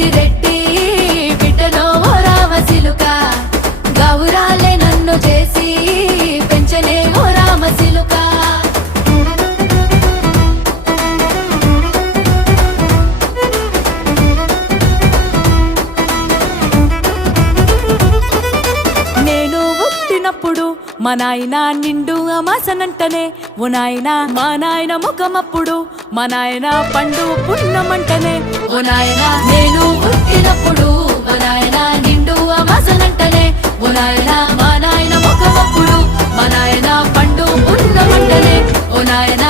పెద్దిరెడ్డి బిడ్డలో ఓ రామసిలుక గౌరాలే నన్ను చేసి పెంచలే ఓ రామసిలుక నేను పుట్టినప్పుడు మా నాయన నిండు అమాసనంటనే ఓ నాయన మా నాయన ముఖమప్పుడు మా నాయన పండు పున్నమంటనే ఓ నాయన నేను పుట్టినప్పుడు మా నాయన నిండు అమాసనంటనే ఓ నాయన మా నాయన ముఖమప్పుడు మా నాయన పండు పున్నమంటనే ఓ నాయన